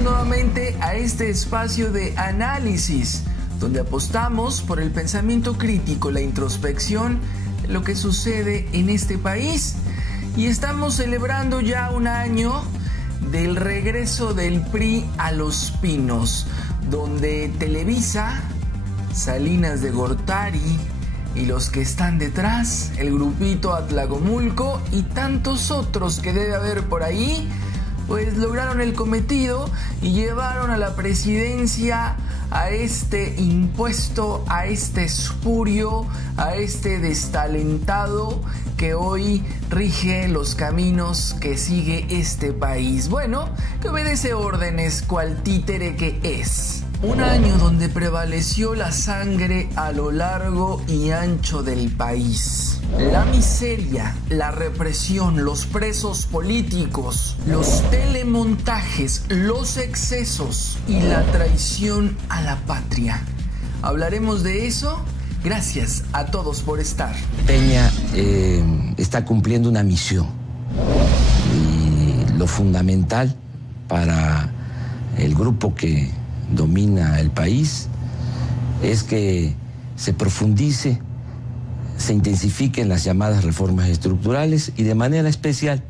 Bienvenidos nuevamente a este espacio de análisis, donde apostamos por el pensamiento crítico, la introspección de lo que sucede en este país. Y estamos celebrando ya un año del regreso del PRI a Los Pinos, donde Televisa, Salinas de Gortari y los que están detrás, el grupito Atlacomulco y tantos otros que debe haber por ahí, pues lograron el cometido y llevaron a la presidencia a este impuesto, a este espurio, a este destalentado que hoy rige los caminos que sigue este país. Bueno, que obedece órdenes cual títere que es. Un año donde prevaleció la sangre a lo largo y ancho del país. La miseria, la represión, los presos políticos, los telemontajes, los excesos y la traición a la patria. Hablaremos de eso. Gracias a todos por estar. Peña está cumpliendo una misión y lo fundamental para el grupo que domina el país es que se profundice, se intensifiquen las llamadas reformas estructurales y de manera especial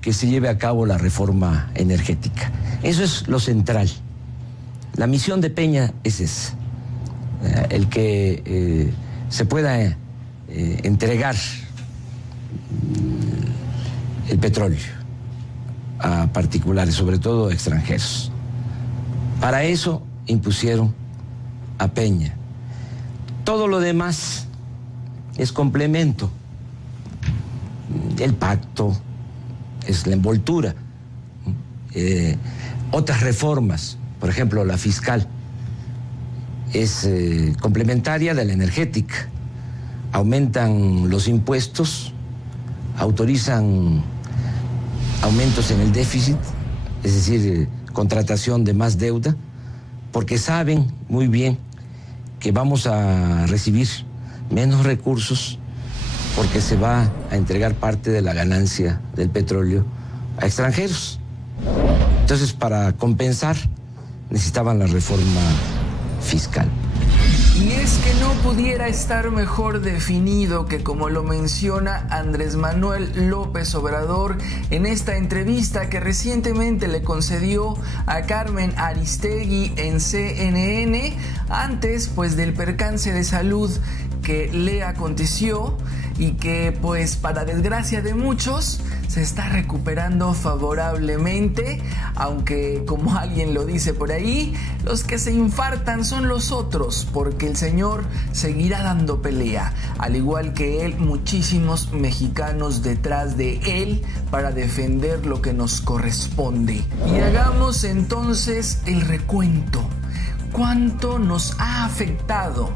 que se lleve a cabo la reforma energética. Eso es lo central. La misión de Peña es esa, el que se pueda entregar el petróleo a particulares, sobre todo extranjeros. Para eso impusieron a Peña. Todo lo demás es complemento. El pacto es la envoltura. Otras reformas, por ejemplo, la fiscal, es complementaria de la energética. Aumentan los impuestos, autorizan aumentos en el déficit, es decir, contratación de más deuda, porque saben muy bien que vamos a recibir menos recursos porque se va a entregar parte de la ganancia del petróleo a extranjeros. Entonces, para compensar, necesitaban la reforma fiscal. Y es que no pudiera estar mejor definido que como lo menciona Andrés Manuel López Obrador en esta entrevista que recientemente le concedió a Carmen Aristegui en CNN, antes pues del percance de salud que le aconteció y que pues para desgracia de muchos se está recuperando favorablemente, aunque como alguien lo dice por ahí, los que se infartan son los otros, porque el señor seguirá dando pelea, al igual que él, muchísimos mexicanos detrás de él para defender lo que nos corresponde. Y hagamos entonces el recuento. ¿Cuánto nos ha afectado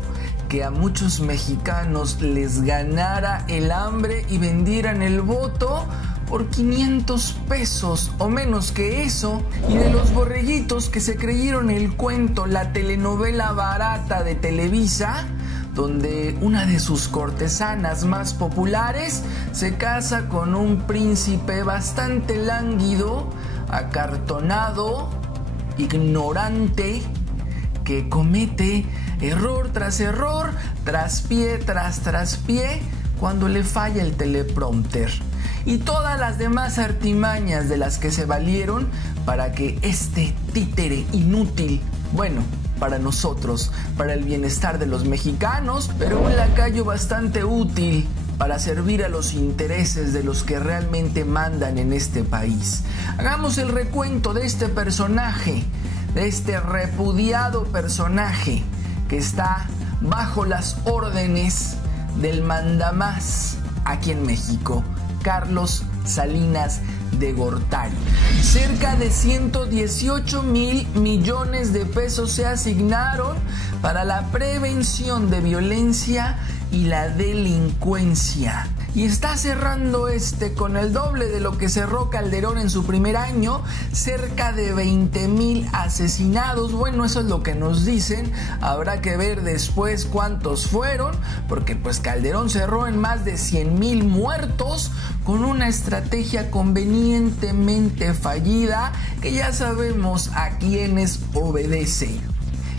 que a muchos mexicanos les ganara el hambre y vendieran el voto por 500 pesos o menos que eso? Y de los borreguitos que se creyeron el cuento, la telenovela barata de Televisa, donde una de sus cortesanas más populares se casa con un príncipe bastante lánguido, acartonado, ignorante, que comete error tras error, traspié tras traspié, cuando le falla el teleprompter. Y todas las demás artimañas de las que se valieron para que este títere inútil, bueno, para nosotros, para el bienestar de los mexicanos, pero un lacayo bastante útil para servir a los intereses de los que realmente mandan en este país. Hagamos el recuento de este personaje, de este repudiado personaje que está bajo las órdenes del mandamás aquí en México, Carlos Salinas de Gortari. Cerca de 118,000 millones de pesos se asignaron para la prevención de violencia y la delincuencia. y está cerrando con el doble de lo que cerró Calderón en su primer año, cerca de 20,000 asesinados. Bueno, eso es lo que nos dicen. Habrá que ver después cuántos fueron, porque pues Calderón cerró en más de 100,000 muertos con una estrategia convenientemente fallida que ya sabemos a quiénes obedece.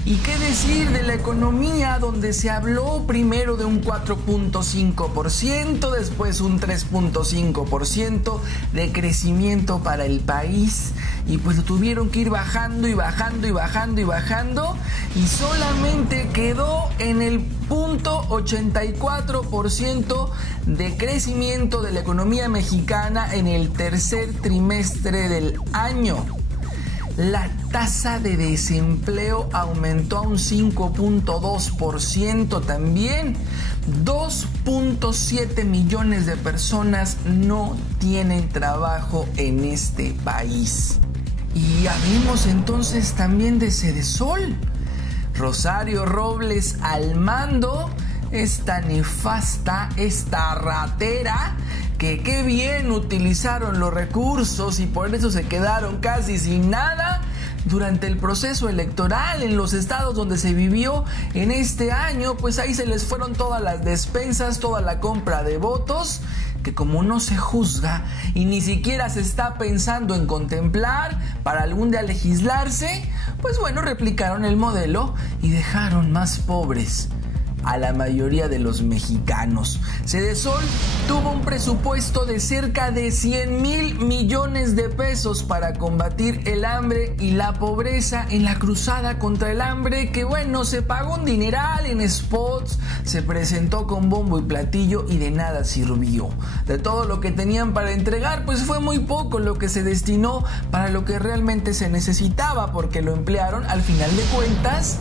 ¿Y qué decir de la economía, donde se habló primero de un 4.5%, después un 3.5% de crecimiento para el país? Y pues lo tuvieron que ir bajando y bajando y bajando y bajando, y solamente quedó en el 0.84% de crecimiento de la economía mexicana en el tercer trimestre del año. La tasa de desempleo aumentó a un 5.2% también. 2.7 millones de personas no tienen trabajo en este país. Y hablemos entonces también de Sedesol. Rosario Robles al mando, esta nefasta, esta ratera, que qué bien utilizaron los recursos y por eso se quedaron casi sin nada durante el proceso electoral en los estados donde se vivió en este año. Pues ahí se les fueron todas las despensas, toda la compra de votos, que como no se juzga y ni siquiera se está pensando en contemplar para algún día legislarse, pues bueno, replicaron el modelo y dejaron más pobres a la mayoría de los mexicanos. Sedesol tuvo un presupuesto de cerca de 100,000 millones de pesos para combatir el hambre y la pobreza en la cruzada contra el hambre, que bueno, se pagó un dineral en spots, se presentó con bombo y platillo y de nada sirvió. De todo lo que tenían para entregar, pues fue muy poco lo que se destinó para lo que realmente se necesitaba, porque lo emplearon al final de cuentas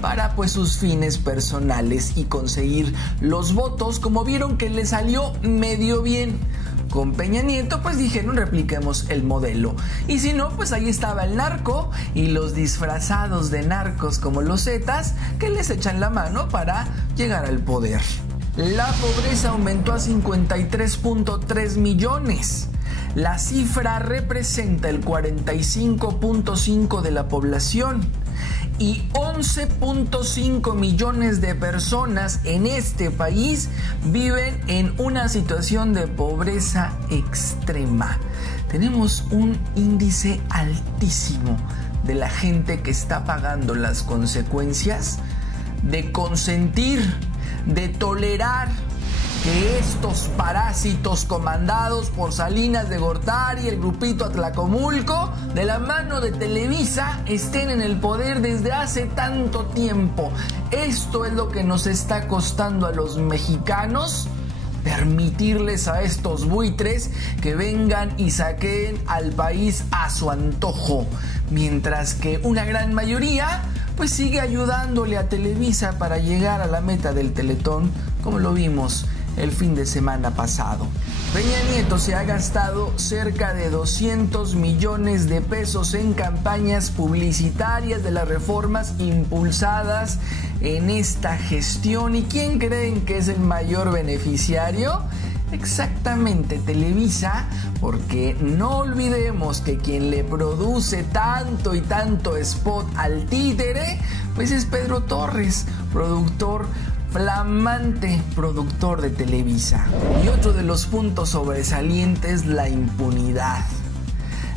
para pues sus fines personales y conseguir los votos, como vieron que le salió medio bien. Con Peña Nieto pues dijeron repliquemos el modelo, y si no pues ahí estaba el narco y los disfrazados de narcos como los Zetas que les echan la mano para llegar al poder. La pobreza aumentó a 53.3 millones. La cifra representa el 45.5% de la población. Y 11.5 millones de personas en este país viven en una situación de pobreza extrema. Tenemos un índice altísimo de la gente que está pagando las consecuencias de consentir, de tolerar que estos parásitos comandados por Salinas de Gortari y el grupito Atlacomulco, de la mano de Televisa, estén en el poder desde hace tanto tiempo. Esto es lo que nos está costando a los mexicanos, permitirles a estos buitres que vengan y saqueen al país a su antojo, mientras que una gran mayoría pues sigue ayudándole a Televisa para llegar a la meta del Teletón, como lo vimos el fin de semana pasado. Peña Nieto se ha gastado cerca de 200 millones de pesos en campañas publicitarias de las reformas impulsadas en esta gestión. ¿Y quién creen que es el mayor beneficiario? Exactamente, Televisa, porque no olvidemos que quien le produce tanto y tanto spot al títere, pues es Pedro Torres, flamante productor de Televisa. Y otro de los puntos sobresalientes, la impunidad.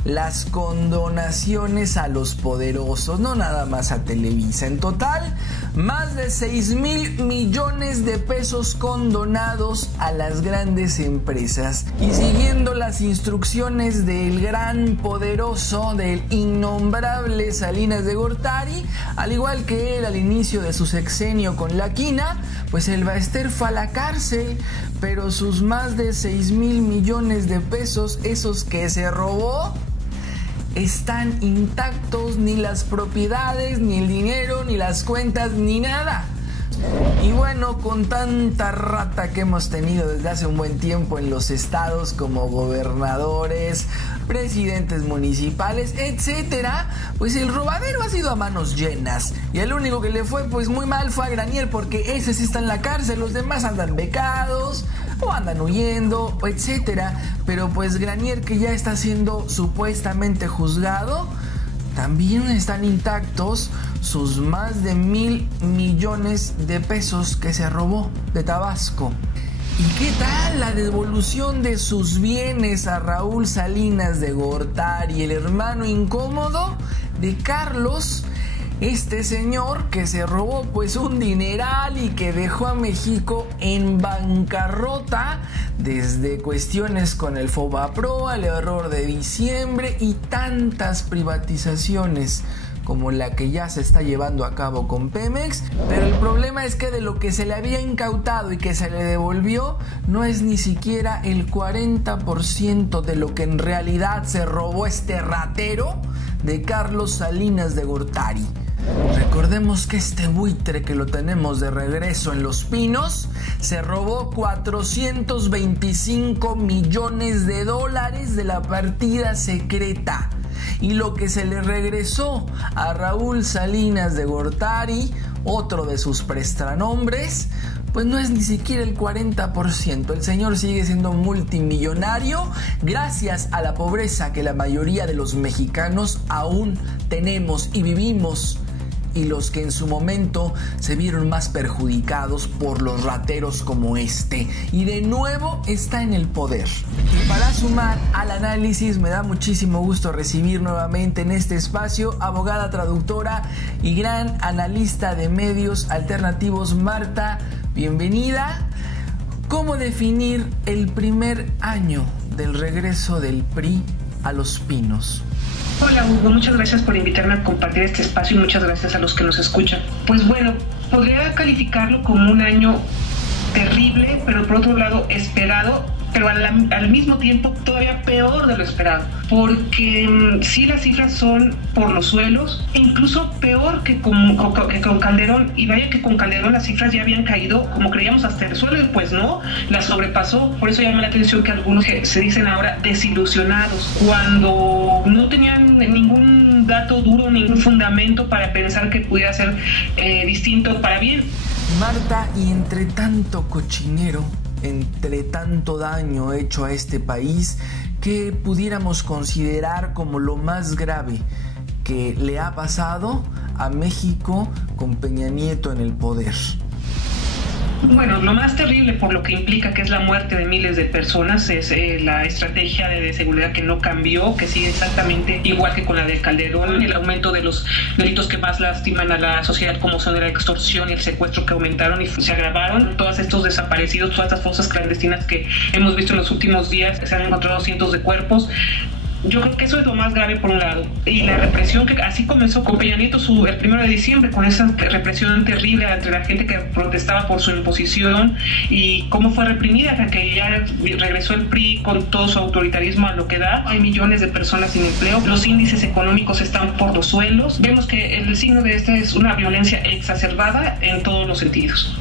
Las condonaciones a los poderosos, no nada más a Televisa. En total, más de 6,000 millones de pesos condonados a las grandes empresas. Y siguiendo las instrucciones del gran poderoso, del innombrable Salinas de Gortari, al igual que él al inicio de su sexenio con la quina, pues el Baester fue a la cárcel, pero sus más de 6,000 millones de pesos, esos que se robó, están intactos, ni las propiedades, ni el dinero, ni las cuentas, ni nada. Y bueno, con tanta rata que hemos tenido desde hace un buen tiempo en los estados, como gobernadores, presidentes municipales, etcétera, pues el robadero ha sido a manos llenas. Y el único que le fue pues muy mal fue a Granier, porque ese sí está en la cárcel, los demás andan becados, o andan huyendo, etcétera. Pero pues Granier, que ya está siendo supuestamente juzgado, también están intactos sus más de 1,000 millones de pesos que se robó de Tabasco. ¿Y qué tal la devolución de sus bienes a Raúl Salinas de Gortari, el hermano incómodo de Carlos? Este señor que se robó pues un dineral y que dejó a México en bancarrota, desde cuestiones con el Fobaproa, el error de diciembre y tantas privatizaciones como la que ya se está llevando a cabo con Pemex. Pero el problema es que de lo que se le había incautado y que se le devolvió no es ni siquiera el 40% de lo que en realidad se robó este ratero de Carlos Salinas de Gortari. Recordemos que este buitre, que lo tenemos de regreso en Los Pinos, se robó 425 millones de dólares de la partida secreta. Y lo que se le regresó a Raúl Salinas de Gortari, otro de sus prestanombres, pues no es ni siquiera el 40%. El señor sigue siendo multimillonario gracias a la pobreza que la mayoría de los mexicanos aún tenemos y vivimos, y los que en su momento se vieron más perjudicados por los rateros como este. Y de nuevo está en el poder. Y para sumar al análisis, me da muchísimo gusto recibir nuevamente en este espacio abogada, traductora y gran analista de medios alternativos. Marta, bienvenida. ¿Cómo definir el primer año del regreso del PRI a Los Pinos? Hola Hugo, muchas gracias por invitarme a compartir este espacio y muchas gracias a los que nos escuchan. Pues bueno, podría calificarlo como un año terrible, pero por otro lado esperado, pero al mismo tiempo todavía peor de lo esperado, porque sí, las cifras son por los suelos, incluso peor que con Calderón, y vaya que con Calderón las cifras ya habían caído, como creíamos, hasta el suelo, y pues no, la sobrepasó. Por eso llama la atención que algunos se dicen ahora desilusionados, cuando no tenían ningún dato duro, ningún fundamento para pensar que pudiera ser distinto para bien. Marta, y entre tanto cochinero, entre tanto daño hecho a este país, ¿qué pudiéramos considerar como lo más grave que le ha pasado a México con Peña Nieto en el poder? Bueno, lo más terrible por lo que implica, que es la muerte de miles de personas, es la estrategia de seguridad que no cambió, que sigue exactamente igual que con la de Calderón, el aumento de los delitos que más lastiman a la sociedad, como son la extorsión y el secuestro, que aumentaron y se agravaron, todos estos desaparecidos, todas estas fosas clandestinas que hemos visto en los últimos días, que se han encontrado cientos de cuerpos. Yo creo que eso es lo más grave por un lado. Y la represión que así comenzó con Peña Nieto el 1 de diciembre, con esa represión terrible entre la gente que protestaba por su imposición, y cómo fue reprimida, que ya regresó el PRI con todo su autoritarismo a lo que da. Hay millones de personas sin empleo, los índices económicos están por los suelos. Vemos que el signo de esta es una violencia exacerbada en todos los sentidos.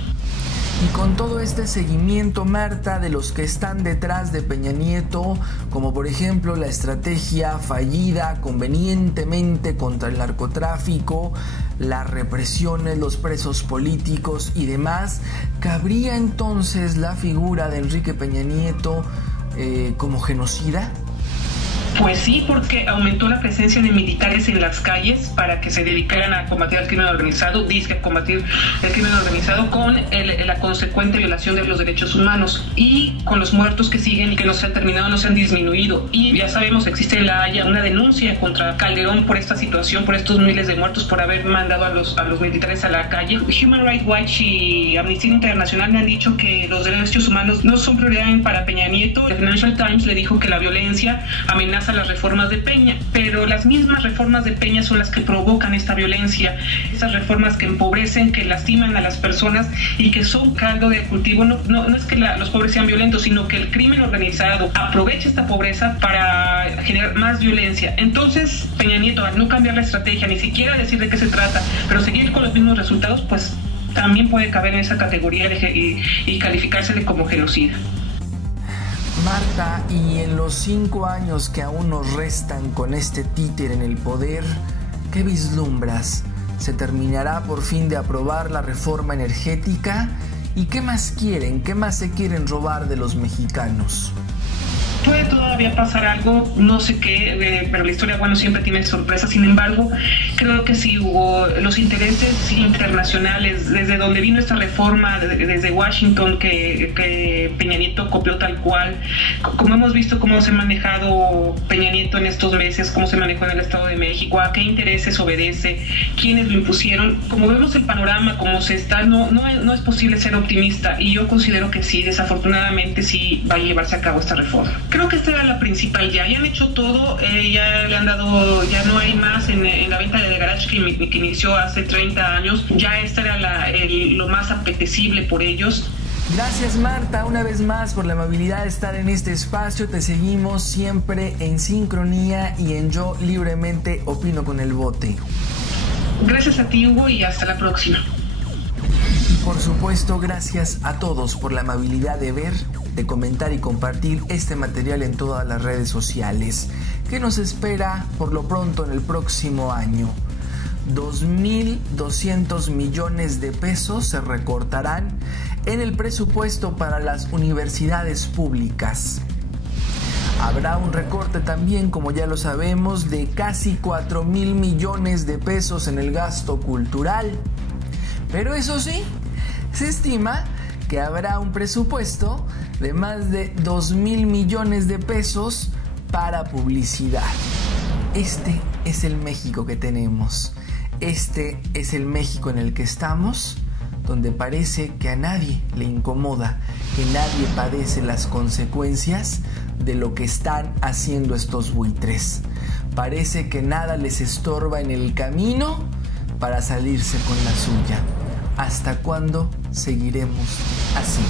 Y con todo este seguimiento, Marta, de los que están detrás de Peña Nieto, como por ejemplo la estrategia fallida convenientemente contra el narcotráfico, las represiones, los presos políticos y demás, ¿cabría entonces la figura de Enrique Peña Nieto como genocida? Pues sí, porque aumentó la presencia de militares en las calles para que se dedicaran a combatir el crimen organizado, a combatir el crimen organizado con la consecuente violación de los derechos humanos, y con los muertos que siguen y que no se han terminado, no se han disminuido. Y ya sabemos, existe en La Haya una denuncia contra Calderón por esta situación, por estos miles de muertos, por haber mandado a los militares a la calle. Human Rights Watch y Amnistía Internacional me han dicho que los derechos humanos no son prioridad para Peña Nieto. The Financial Times le dijo que la violencia amenaza las reformas de Peña, pero las mismas reformas de Peña son las que provocan esta violencia, esas reformas que empobrecen, que lastiman a las personas y que son caldo de cultivo. No es que los pobres sean violentos, sino que el crimen organizado aprovecha esta pobreza para generar más violencia. Entonces, Peña Nieto, al no cambiar la estrategia, ni siquiera decir de qué se trata, pero seguir con los mismos resultados, pues también puede caber en esa categoría y calificársele como genocida. Marta, y en los 5 años que aún nos restan con este títere en el poder, ¿qué vislumbras? ¿Se terminará por fin de aprobar la reforma energética? ¿Y qué más quieren? ¿Qué más se quieren robar de los mexicanos? Puede todavía pasar algo, no sé qué, pero la historia, bueno, siempre tiene sorpresas. Sin embargo, creo que sí hubo los intereses internacionales, desde donde vino esta reforma, desde Washington, que Peña Nieto copió tal cual. Como hemos visto cómo se ha manejado Peña Nieto en estos meses, cómo se manejó en el Estado de México, a qué intereses obedece, quiénes lo impusieron. Como vemos el panorama, como se está, no es posible ser optimista, y yo considero que sí, desafortunadamente sí va a llevarse a cabo esta reforma. Creo que esta era la principal, ya han hecho todo, ya le han dado, ya no hay más en la venta de garage que inició hace 30 años, ya esta era lo más apetecible por ellos. Gracias, Marta, una vez más por la amabilidad de estar en este espacio. Te seguimos siempre en Sincronía y en Yo Libremente Opino con el Bote. Gracias a ti, Hugo, y hasta la próxima. Y por supuesto, gracias a todos por la amabilidad de ver, de comentar y compartir este material en todas las redes sociales. ¿Qué nos espera por lo pronto en el próximo año? 2.200 millones de pesos se recortarán en el presupuesto para las universidades públicas. Habrá un recorte también, como ya lo sabemos, de casi 4.000 millones de pesos en el gasto cultural. Pero eso sí, se estima que habrá un presupuesto de más de 2.000 millones de pesos para publicidad. Este es el México que tenemos. Este es el México en el que estamos, donde parece que a nadie le incomoda, que nadie padece las consecuencias de lo que están haciendo estos buitres. Parece que nada les estorba en el camino para salirse con la suya. ¿Hasta cuándo seguiremos así?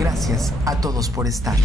Gracias a todos por estar.